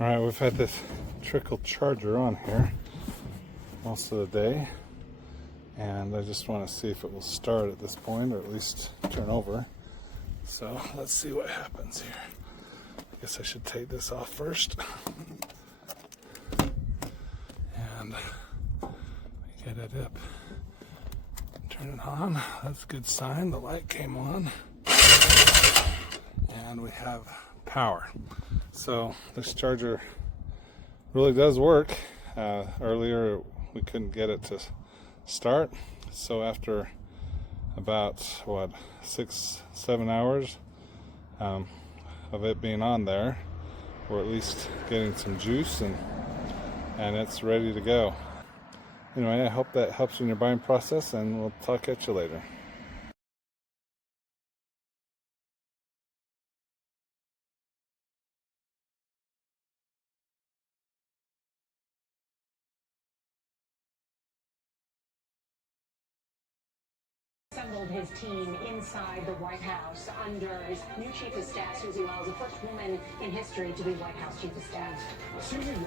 Alright, we've had this Trickle charger on here most of the day, and I just want to see if it will start at this point, or at least turn over. So let's see what happens here. I guess I should take this off first. And get it up. Turn it on. That's a good sign. The light came on. And we have power. So this charger really does work. Earlier we couldn't get it to start. So after about 6-7 hours of it being on there, we're at least getting some juice and it's ready to go. Anyway, I hope that helps in your buying process, and we'll talk at you later. Assembled his team inside the White House under his new chief of staff, Susie Wiles, the first woman in history to be White House chief of staff.